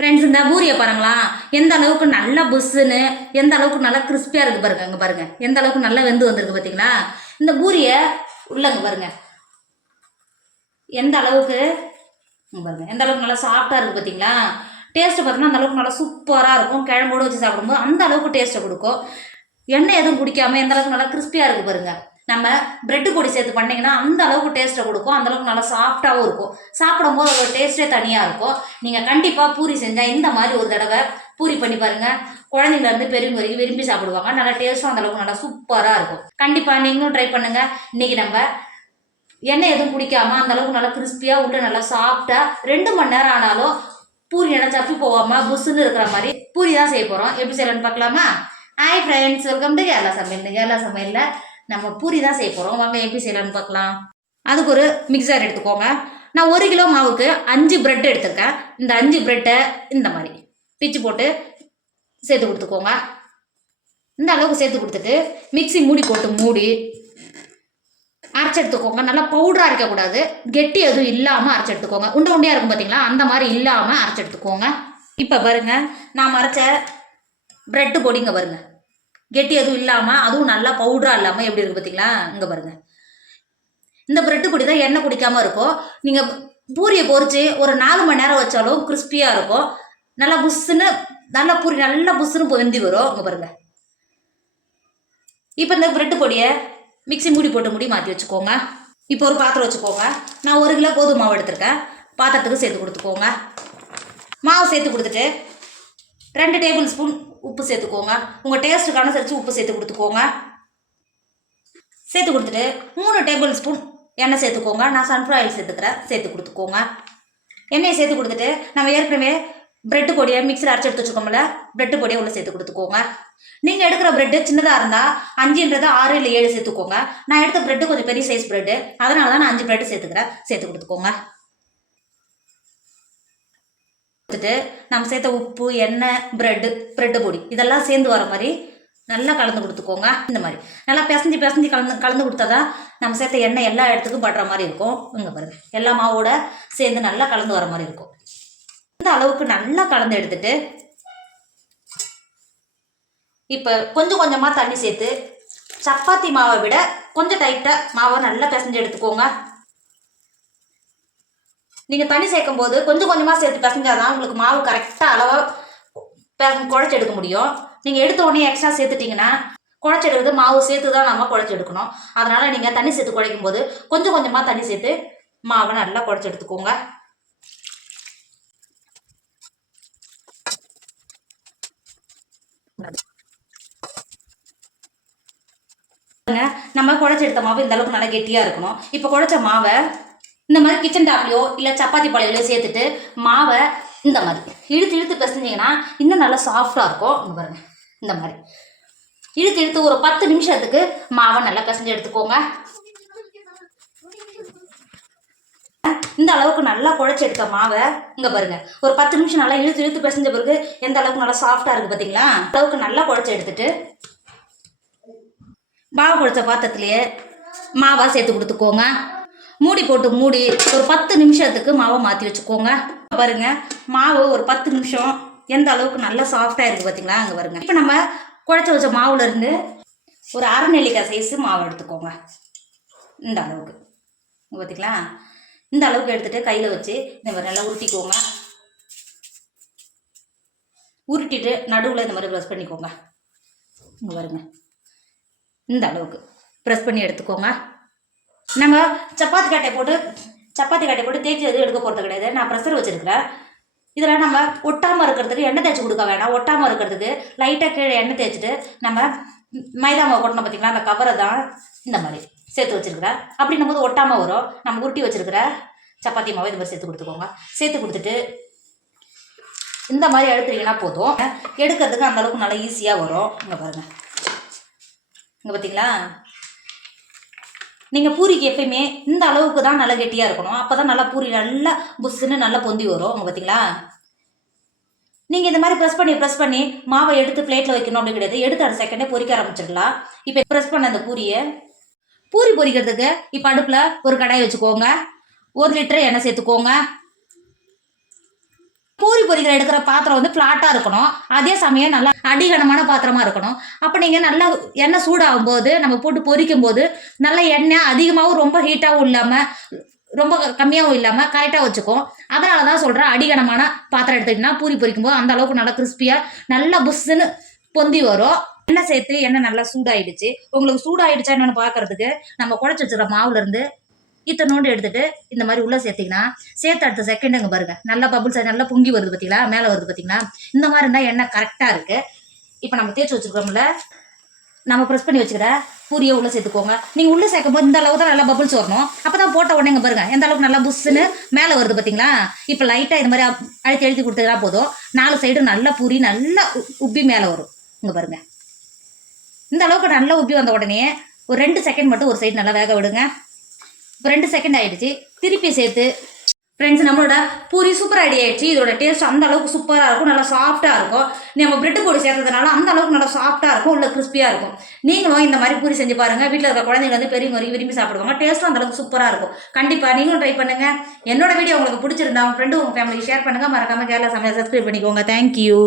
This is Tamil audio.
ஃப்ரெண்ட்ஸ் இந்த பூரியை பாருங்களா. எந்த அளவுக்கு நல்லா புஷ்ஷுன்னு எந்த அளவுக்கு நல்லா கிறிஸ்பியாக இருக்குது பாருங்க அங்கே பாருங்க. எந்த அளவுக்கு நல்லா வெந்து வந்திருக்கு பார்த்தீங்களா இந்த பூரியை உள்ளங்க பாருங்க. எந்த அளவுக்கு பாருங்க. எந்த அளவுக்கு நல்லா சாஃப்டாக இருக்குது பார்த்தீங்களா டேஸ்ட்டு பார்த்தீங்கன்னா அந்த அளவுக்கு நல்லா சூப்பராக இருக்கும். கிழங்கோடு வச்சு சாப்பிடும்போது அந்த அளவுக்கு டேஸ்ட்டை கொடுக்கும். எண்ணெய் எதுவும் குடிக்காமல் எந்த அளவுக்கு நல்லா கிறிஸ்பியாக இருக்குது பாருங்கள் நம்ம பிரெட்டு பொடி சேர்த்து பண்ணிங்கன்னா அந்த அளவுக்கு டேஸ்ட்டை கொடுக்கும். அந்த அளவுக்கு நல்லா சாஃப்டாகவும் இருக்கும். சாப்பிடும்போது அதோட டேஸ்ட்டே தனியாக இருக்கும். நீங்கள் கண்டிப்பாக பூரி செஞ்சால் இந்த மாதிரி ஒரு தடவை பூரி பண்ணி பாருங்கள் குழந்தைங்கலேருந்து பெரியவங்க வரைக்கும் விரும்பி சாப்பிடுவாங்க. நல்லா டேஸ்ட்டும் அந்த அளவுக்கு நல்லா சூப்பராக இருக்கும். கண்டிப்பாக நீங்களும் ட்ரை பண்ணுங்கள் இன்றைக்கி நம்ம எண்ணெய் எதுவும் குடிக்காமல் அந்தளவுக்கு நல்லா கிறிஸ்பியாக உள்ள நல்லா சாஃப்டாக ரெண்டு மணி நேரம் ஆனாலும் பூரி எல்லாம் சப்பி போகாமல் புஷ்ஷுன்னு இருக்கிற மாதிரி பூரி தான் செய்ய போகிறோம் எப்படி செய்யலாம்னு பார்க்கலாமா? Hi friends welcome to Kerala சமையல். கேரளா சமையலில் நம்ம பூரி தான் செய்ய போகிறோம் வாங்க எப்படி செய்யலாம்னு பார்க்கலாம். அதுக்கு ஒரு மிக்சர் எடுத்துக்கோங்க. நான் ஒரு கிலோ மாவுக்கு அஞ்சு பிரெட் எடுத்திருக்கேன். இந்த அஞ்சு பிரெட்டை இந்த மாதிரி. பிச்சு போட்டு சேர்த்து கொடுத்துக்கோங்க. இந்த அளவுக்கு சேர்த்து கொடுத்துட்டு மிக்ஸி மூடி போட்டு மூடி அரைச்சி எடுத்துக்கோங்க. நல்லா பவுடராக இருக்கக்கூடாது. கெட்டி எதுவும் இல்லாமல் அரைச்சி எடுத்துக்கோங்க. உண்டை உண்டையாக இருக்கும் பார்த்தீங்களா அந்த மாதிரி இல்லாமல் அரைச்சி எடுத்துக்கோங்க. இப்போ பாருங்க நான் அரைச்ச பிரெட்டு பொடிங்க பாருங்கள் கெட்டி எதுவும் இல்லாமல் அதுவும் நல்லா பவுடராக இல்லாமல் எப்படி இருக்கு பார்த்தீங்களா இங்கே பாருங்க. இந்த பிரெட்டு பொடி தான் எண்ணெய் குடிக்காமல் இருக்கும். நீங்கள் பூரியை பொறிச்சு ஒரு நாலு மணி நேரம் வச்சாலும் கிறிஸ்பியாக இருக்கும். நல்லா புஷ்ஷுன்னு நல்லா பூரி நல்லா புஷ்ஷுன்னு வெந்தி வரும். இங்கே பாருங்க. இப்போ இந்த பிரெட்டு பொடியை மிக்ஸி மூடி போட்டு மூடி மாற்றி வச்சுக்கோங்க. இப்போ ஒரு பாத்திரம் வச்சுக்கோங்க. நான் ஒரு கிலோ கோதுமை மாவு எடுத்திருக்கேன். பாத்திரத்துக்கு சேர்த்து கொடுத்துக்கோங்க. மாவு சேர்த்து கொடுத்துட்டு ரெண்டு டேபிள் ஸ்பூன் உப்பு சேர்த்துக்கோங்க. உங்கள் டேஸ்ட்டுக்கு அனுசரித்து உப்பு சேர்த்து கொடுத்துக்கோங்க. சேர்த்து கொடுத்துட்டு மூணு டேபிள் ஸ்பூன் எண்ணெய் சேர்த்துக்கோங்க. நான் சன்ஃப்ளவர் ஆயில் சேர்த்துக்கிறேன். சேர்த்து கொடுத்துக்கோங்க. எண்ணெயை சேர்த்து கொடுத்துட்டு நம்ம ஏற்கனவே பிரெட்டு பொடியை மிக்சர் அரைச்சி எடுத்து வச்சுக்கோம்ல பிரெட்டு பொடியை உள்ளே சேர்த்து கொடுத்துக்கோங்க. நீங்கள் எடுக்கிற பிரெட்டு சின்னதாக இருந்தால் அஞ்சுன்றது ஆறு இல்லை ஏழு சேர்த்துக்கோங்க. நான் எடுத்த பிரெட்டு கொஞ்சம் பெரிய சைஸ் பிரெட்டு அதனால தான் நான் அஞ்சு பிரெட்டு சேர்த்துக்கிறேன். சேர்த்து கொடுத்துக்கோங்க. கொடுத்துட்டு நம்ம சேர்த்த உப்பு எண்ணெய் ப்ரெட்டு பிரெட்டு பொடி இதெல்லாம் சேர்ந்து வர மாதிரி நல்லா கலந்து கொடுத்துக்கோங்க. இந்த மாதிரி. நல்லா பிசைஞ்சு பிசைஞ்சு கலந்து கலந்து கொடுத்தாதான் நம்ம சேர்த்த எண்ணெய் எல்லா இடத்துக்கும் படுற மாதிரி இருக்கும். இங்கே பாருங்க. எல்லா மாவோட சேர்ந்து நல்லா கலந்து வர மாதிரி இருக்கும். இந்த அளவுக்கு நல்லா கலந்து எடுத்துட்டு இப்போ கொஞ்சம் கொஞ்சமாக தண்ணி சேர்த்து சப்பாத்தி மாவை விட கொஞ்சம் டைட்டாக மாவை நல்லா பிசைஞ்சு எடுத்துக்கோங்க. நீங்கள் தண்ணி சேர்க்கும் போது கொஞ்சம் கொஞ்சமாக சேர்த்து பிசைஞ்சாதான் உங்களுக்கு மாவு கரெக்டாக அளவாக குழச்சி எடுக்க முடியும். நீங்கள் எடுத்த உடனே எக்ஸ்ட்ரா சேர்த்துட்டிங்கன்னா குழச்சி எடுக்கிறது மாவு சேர்த்து தான் நம்ம குழச்சி எடுக்கணும் அதனால் நீங்கள் தண்ணி சேர்த்து குழைக்கும் போது கொஞ்சம் கொஞ்சமாக தண்ணி சேர்த்து மாவை நல்லா குழச்சி எடுத்துக்கோங்க நம்ம குழச்சி எடுத்த மாவு இந்த அளவுக்கு நல்லா கெட்டியாக இருக்கணும். இப்போ குழச்ச மாவை இந்த மாதிரி கிச்சன் டாப்லையோ இல்லை சப்பாத்தி பழையிலையோ சேர்த்துட்டு மாவை இந்த மாதிரி இழுத்து இழுத்து பிசைஞ்சிங்கன்னா இன்னும் நல்லா சாஃப்டாக இருக்கும். இங்கே பாருங்க. இந்த மாதிரி. இழுத்து இழுத்து ஒரு பத்து நிமிஷத்துக்கு மாவை நல்லா பிசைஞ்சு எடுத்துக்கோங்க. இந்த அளவுக்கு நல்லா குழச்சி எடுத்த மாவை இங்கே பாருங்க. ஒரு பத்து நிமிஷம் நல்லா இழுத்து இழுத்து பிசைஞ்ச பிறகு எந்த அளவுக்கு நல்லா சாஃப்டாக இருக்குது பார்த்தீங்களா அளவுக்கு நல்லா குழச்சி எடுத்துட்டு மாவு குழச்ச பாத்திரத்துலேயே மாவா சேர்த்து கொடுத்துக்கோங்க. மூடி போட்டு மூடி ஒரு பத்து நிமிஷத்துக்கு மாவை மாற்றி வச்சுக்கோங்க. பாருங்க மாவு ஒரு பத்து நிமிஷம் எந்த அளவுக்கு நல்லா சாஃப்டாக இருக்குது பார்த்தீங்களா அங்கே வருங்க இப்போ நம்ம குழச்ச வச்ச மாவுலேருந்து ஒரு அரை நெல்லிக்காய் சைஸு மாவு எடுத்துக்கோங்க. இந்த அளவுக்கு. பார்த்தீங்களா இந்த அளவுக்கு எடுத்துட்டு கையில் வச்சு இந்த மாதிரி நல்லா உருட்டிக்கோங்க. உருட்டிட்டு நடுவில் இந்த மாதிரி ப்ரெஸ் பண்ணிக்கோங்க. இங்கே வருங்க இந்த அளவுக்கு. ப்ரெஸ் பண்ணி எடுத்துக்கோங்க. நம்ம சப்பாத்தி கட்டை போட்டு சப்பாத்தி கட்டை போட்டு தேய்ச்சி எதுவும் எடுக்க போகிறது கிடையாது. நான் ப்ரெஷர் வச்சுருக்கிறேன். இதில் நம்ம ஒட்டாமல் இருக்கிறதுக்கு எண்ணெய் தேய்ச்சி கொடுக்க வேணாம். ஒட்டாமல் இருக்கிறதுக்கு லைட்டாக கீழே எண்ணெய் தேய்ச்சிட்டு நம்ம மைதா மாவு கொட்டணும் பார்த்தீங்களா அந்த கவரை தான் இந்த மாதிரி சேர்த்து வச்சுருக்கிறேன். அப்படின்னும் போது ஒட்டாமல் வரும். நம்ம உருட்டி வச்சுருக்கிற சப்பாத்தி மாவு இந்த மாதிரி சேர்த்து கொடுத்துக்கோங்க. சேர்த்து கொடுத்துட்டு இந்த மாதிரி எடுத்துட்டீங்கன்னா போதும். எடுக்கிறதுக்கு அந்தளவுக்கு நல்லா ஈஸியாக வரும். இங்கே பாருங்கள் இங்கே பார்த்தீங்களா நீங்கள் பூரிக்கு எப்பயுமே இந்த அளவுக்கு தான் நல்லா கெட்டியாக இருக்கணும். அப்போ தான் நல்லா பூரி நல்லா புஷ்ஷுன்னு நல்லா பொந்தி வரும். அவங்க பார்த்தீங்களா நீங்கள் இந்த மாதிரி ப்ரெஸ் பண்ணி ப்ரெஸ் பண்ணி மாவை எடுத்து பிளேட்டில் வைக்கணும் அப்படி கிடையாது. எடுத்து அடுத்த செகண்டே பொரிக்க ஆரம்பிச்சிடலாம். இப்போ ப்ரெஸ் பண்ண அந்த பூரியை பூரி பொரிக்கிறதுக்கு இப்போ அடுப்பில் ஒரு கடாய் வச்சுக்கோங்க. ஒரு லிட்டர் எண்ணெய் சேர்த்துக்கோங்க. பூரி பொரிக்கிற எடுக்கிற பாத்திரம் வந்து ஃப்ளாட்டாக இருக்கணும். அதே சமயம் நல்லா அடிகனமான பாத்திரமா இருக்கணும். அப்போ நீங்கள் நல்லா எண்ணெய் சூடாகும் போது நம்ம போட்டு பொரிக்கும் போது நல்லா எண்ணெய் அதிகமாகவும் ரொம்ப ஹீட்டாகவும் இல்லாமல் ரொம்ப கம்மியாகவும் இல்லாமல் கரெக்டாக வச்சுக்கும். அதனால தான் சொல்கிறேன் அடிகனமான பாத்திரம் எடுத்துக்கிட்டிங்கன்னா பூரி பொரிக்கும் போது அந்த அளவுக்கு நல்லா கிறிஸ்பியாக நல்லா புஷ்ஷுன்னு பொந்தி வரும். எண்ணெய் சேர்த்து எண்ணெய் நல்லா சூடாயிடுச்சு. உங்களுக்கு சூடாயிடுச்சா என்னென்னு பார்க்கறதுக்கு நம்ம குழச்சி வச்சுருக்க மாவுலேருந்து இத்தனோண்டு எடுத்துட்டு இந்த மாதிரி உள்ள சேர்த்திங்கன்னா சேர்த்து அடுத்த செகண்டுங்க பாருங்க. நல்லா பபுள்ஸ் நல்லா பொங்கி வருது பார்த்தீங்களா மேலே வருது பார்த்தீங்களா இந்த மாதிரி இருந்தால் எண்ணெய் கரெக்டாக இருக்கு. இப்போ நம்ம தேய்ச்சி வச்சுருக்கோம்ல நம்ம ப்ரெஸ் பண்ணி வச்சுக்கிற பூரியை உள்ளே சேர்த்துக்கோங்க. நீங்கள் உள்ளே சேர்க்கும் போது இந்த அளவு தான் நல்லா பபுள்ஸ் வரணும். அப்போ தான் போட்ட உடனே இங்க பாருங்க எந்த அளவுக்கு நல்லா புஷ்ஷுன்னு மேலே வருது பார்த்தீங்களா இப்போ லைட்டாக இது மாதிரி அழுத்தி எழுதி கொடுத்ததுனா போதும். நாலு சைடு நல்லா பூரி நல்லா உப்பி மேலே வரும். இங்கே பாருங்க. இந்த அளவுக்கு நல்லா உப்பி வந்த உடனே ஒரு ரெண்டு செகண்ட் மட்டும் ஒரு சைடு நல்லா வேக விடுங்க. இப்போ ரெண்டு செகண்ட் ஆயிடுச்சு. திருப்பி சேர்த்து ஃப்ரெண்ட்ஸ் நம்மளோட பூரி சூப்பர் ரெடி ஆயிடுச்சு. இதோட டேஸ்ட் அந்த அளவுக்கு சூப்பராக இருக்கும். நல்லா சாஃப்டாக இருக்கும். நம்ம பிரெட் பொடி சேர்த்ததுனால அந்த அளவுக்கு நல்லா சாஃப்டாக இருக்கும். உள்ள கிறிஸ்பியாக இருக்கும். நீங்களும் இந்த மாதிரி பூரி செஞ்சு பாருங்கள் வீட்டில் இருக்க குழந்தைங்க வந்து பெரியவங்க வரைக்கும் விரும்பி சாப்பிடுவாங்க. டேஸ்ட்டும் அந்த அளவுக்கு சூப்பராக இருக்கும். கண்டிப்பாக நீங்களும் ட்ரை பண்ணுங்க. என்னோட வீடியோ உங்களுக்கு பிடிச்சிருந்தா உங்கள் ஃப்ரெண்டு உங்கள் ஃபேமிலிக்கு ஷேர் பண்ணுங்கள் மறக்காமல் கேரளா சமையல் சப்ஸ்கிரைப் பண்ணிக்கோங்க. தேங்க்யூ